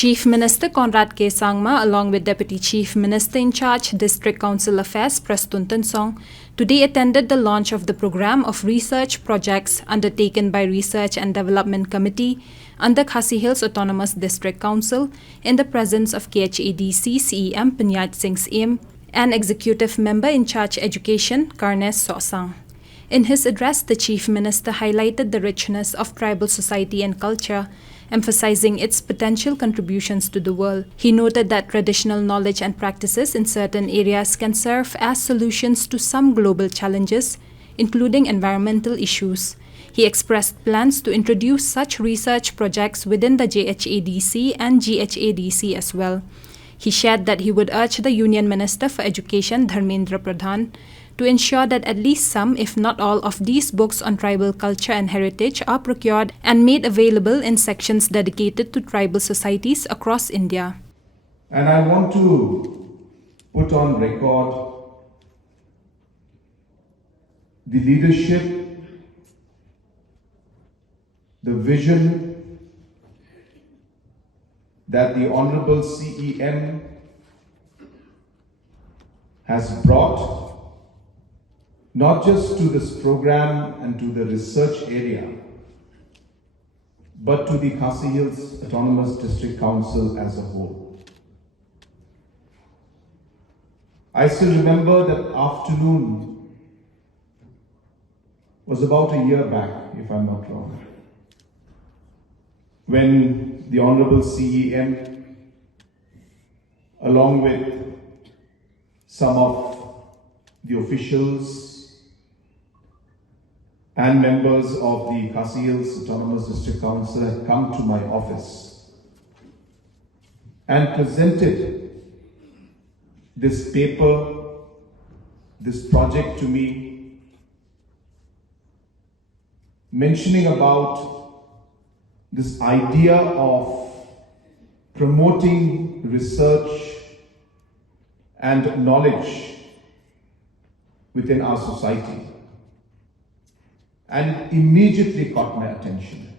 Chief Minister Conrad K. Sangma, along with Deputy Chief Minister in charge, District Council Affairs Prastuntan Song, today attended the launch of the program of research projects undertaken by Research and Development Committee under Khasi Hills Autonomous District Council in the presence of KHADC CEM Panyat Singh CM and Executive Member in charge Education Karnes Sosang. In his address, the Chief Minister highlighted the richness of tribal society and culture, emphasizing its potential contributions to the world. He noted that traditional knowledge and practices in certain areas can serve as solutions to some global challenges, including environmental issues. He expressed plans to introduce such research projects within the JHADC and GHADC as well. He shared that he would urge the Union Minister for Education, Dharmendra Pradhan, to ensure that at least some, if not all, of these books on tribal culture and heritage are procured and made available in sections dedicated to tribal societies across India. And I want to put on record the leadership, the vision that the Honorable CEM has brought not just to this program and to the research area, but to the Khasi Hills Autonomous District Council as a whole. I still remember that afternoon was about a year back, if I'm not wrong, when the Honorable CEM, along with some of the officials and members of the Khasi Hills Autonomous District Council had come to my office and presented this paper, this project to me, mentioning about this idea of promoting research and knowledge within our society. And it immediately caught my attention.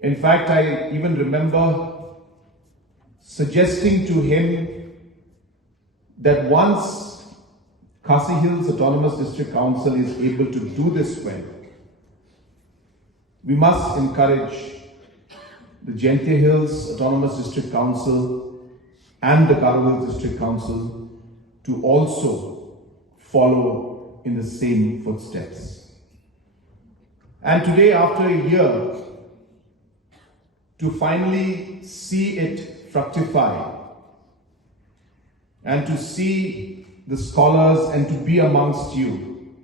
In fact, I even remember suggesting to him that once Khasi Hills Autonomous District Council is able to do this well, we must encourage the Jaintia Hills Autonomous District Council and the Karo Hills District Council to also follow in the same footsteps. And today, after a year, to finally see it fructify and to see the scholars and to be amongst you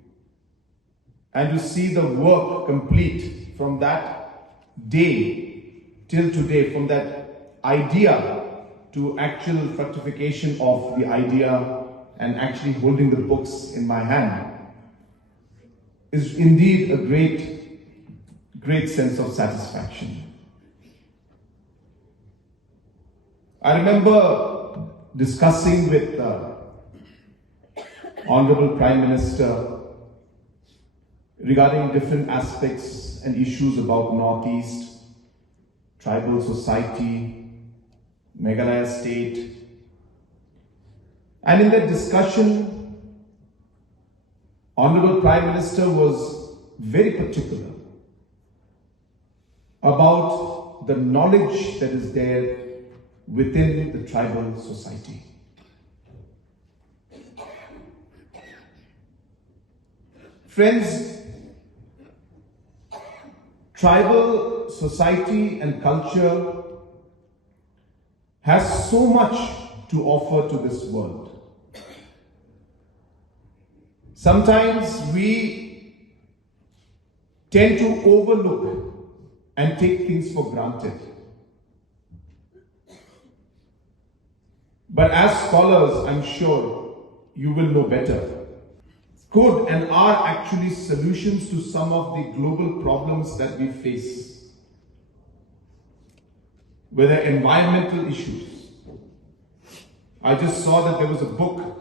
and to see the work complete from that day till today, from that idea to actual fructification of the idea and actually holding the books in my hand, is indeed a great sense of satisfaction. I remember discussing with Honorable Prime Minister regarding different aspects and issues about Northeast, tribal society, Meghalaya state. And in that discussion, Honorable Prime Minister was very particular about the knowledge that is there within the tribal society. Friends, tribal society and culture has so much to offer to this world. Sometimes we tend to overlook and take things for granted. But as scholars, I'm sure you will know better. Could and are actually solutions to some of the global problems that we face, whether environmental issues. I just saw that there was a book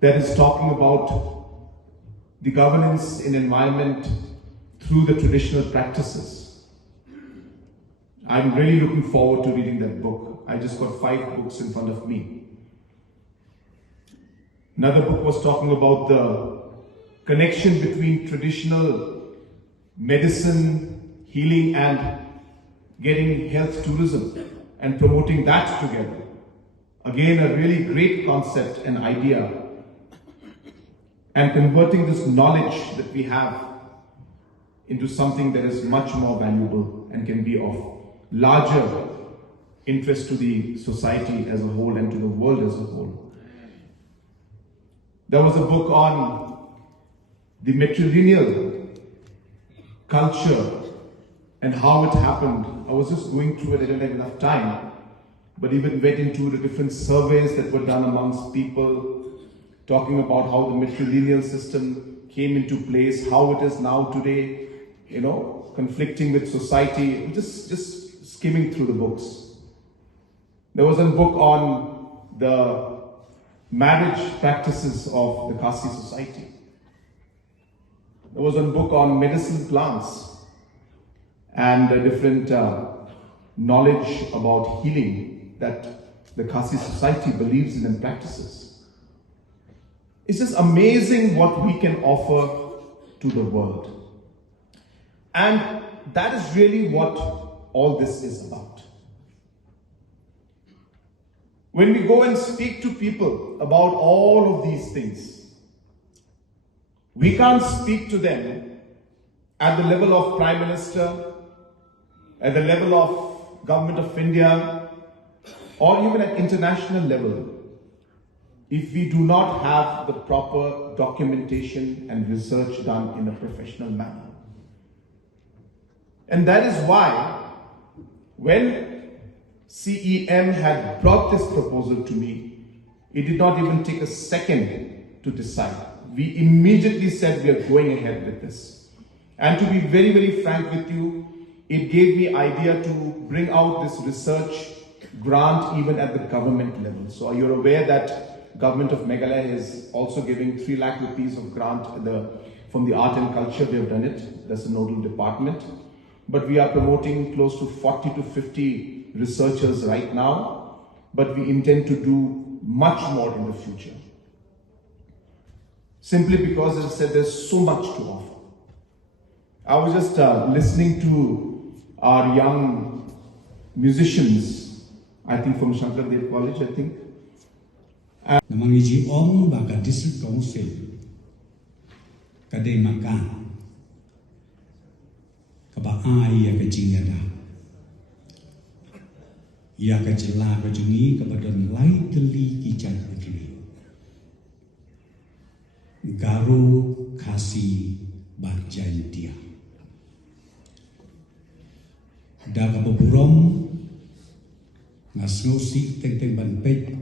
that is talking about the governance in environment through the traditional practices. I'm really looking forward to reading that book. I just got 5 books in front of me. Another book was talking about the connection between traditional medicine, healing, and getting health tourism and promoting that together. Again, a really great concept and idea, and converting this knowledge that we have into something that is much more valuable and can be of larger interest to the society as a whole and to the world as a whole. There was a book on the matrilineal culture and how it happened. I was just going through it, I didn't have enough time, but even went into the different surveys that were done amongst people, talking about how the matrilineal system came into place, how it is now today, conflicting with society, just skimming through the books. There was a book on the marriage practices of the Khasi society. There was a book on medicinal plants and different knowledge about healing that the Khasi society believes in and practices. It's just amazing what we can offer to the world. And that is really what all this is about. When we go and speak to people about all of these things, we can't speak to them at the level of Prime Minister, at the level of Government of India, or even at international level, if we do not have the proper documentation and research done in a professional manner. And that is why, when CEM had brought this proposal to me, it did not even take a second to decide. We immediately said we are going ahead with this. And to be very, very frank with you, it gave me idea to bring out this research grant even at the government level. So you're aware that Government of Meghalaya is also giving 3 lakh rupees of grant from the art and culture. They have done it. That's a nodal department. But we are promoting close to 40 to 50 researchers right now, but we intend to do much more in the future. Simply because, as I said, there's so much to offer. I was just listening to our young musicians, I think from Shankardev College, I think. Namang iji om baka district council kadai makan kaba ai ya kajingada ya kajela kajungi kabadon lai teli kijan kini garu kasi barjan dia da kaburom ngasnosi teng ban pej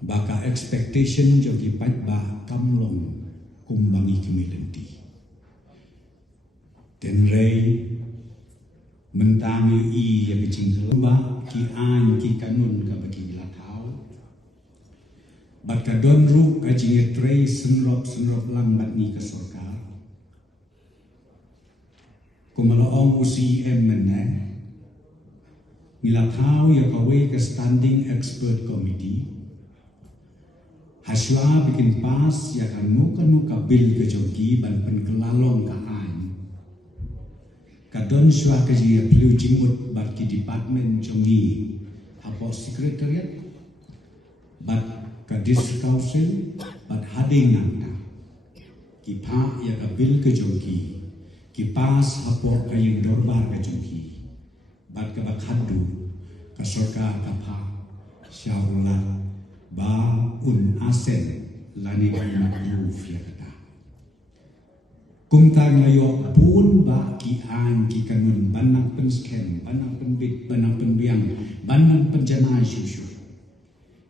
baka expectation jogi pat ba kamlong kumbangi kimilenti den rei mentami i ya bicing ba ki an ki kanun ka bagi latau bat ka don ru ka jinge trei senrop lambat ni ka sarkar kumala ong usi emene nilatau ya kawe ka standing expert committee Hasla bikin pas ya kan muka bil ke jogi ban penkelalong ka an. Kadon swa ke ji plu jimut bat ki department jongi hapo secretariat bat ka district council bat hading nangta. Ki pa ya ka bil ke jogi ki pas hapo ka yung dorbar ke jogi bat ka bakhadu ka sarkar ka pa syaulat ba un asen lani malu fiakata kumtang layo pun ba ki an ki kanun banang pen skem banang pen bit banang pen biang banang pen jana shushu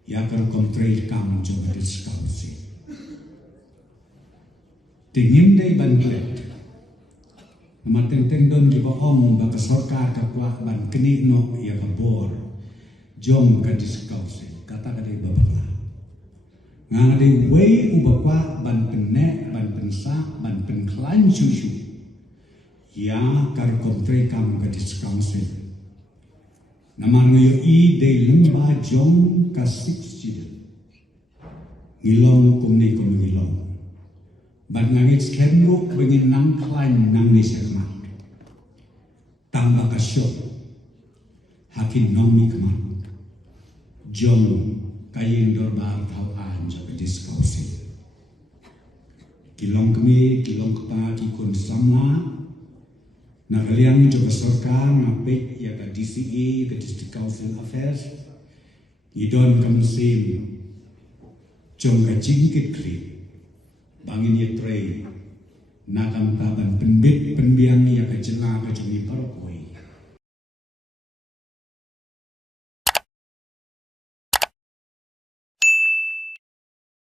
ya kar kontrei kam jo badis kausi tingin dai banlet mateng teng don ki ba om ba ka sarkar ka kwa ban kini no ya ka bor jom ka diskausi kata kadai babala ngadai wei ubakwa ban penek ban pensa ban penklan susu ya kar kontre kam ka discouncil naman ngayon de lumba jong ka 6 ngilong kumne kuno ngilong bat ngangit skemro bengin nang klain nang ni sekmat tamba ka syok hakin nomi kemat jong kayin dorbar tauan jaga discouncil kilong kami kilong kepa kikun sama Nakaliang juga serkar ngapik ya ke DCE, ke District Council Affairs, idon kamsim, jom ke jingkit kri, bangin ya tray, nakam taban penbit penbiang ya ke jelah ke jumi parokoi.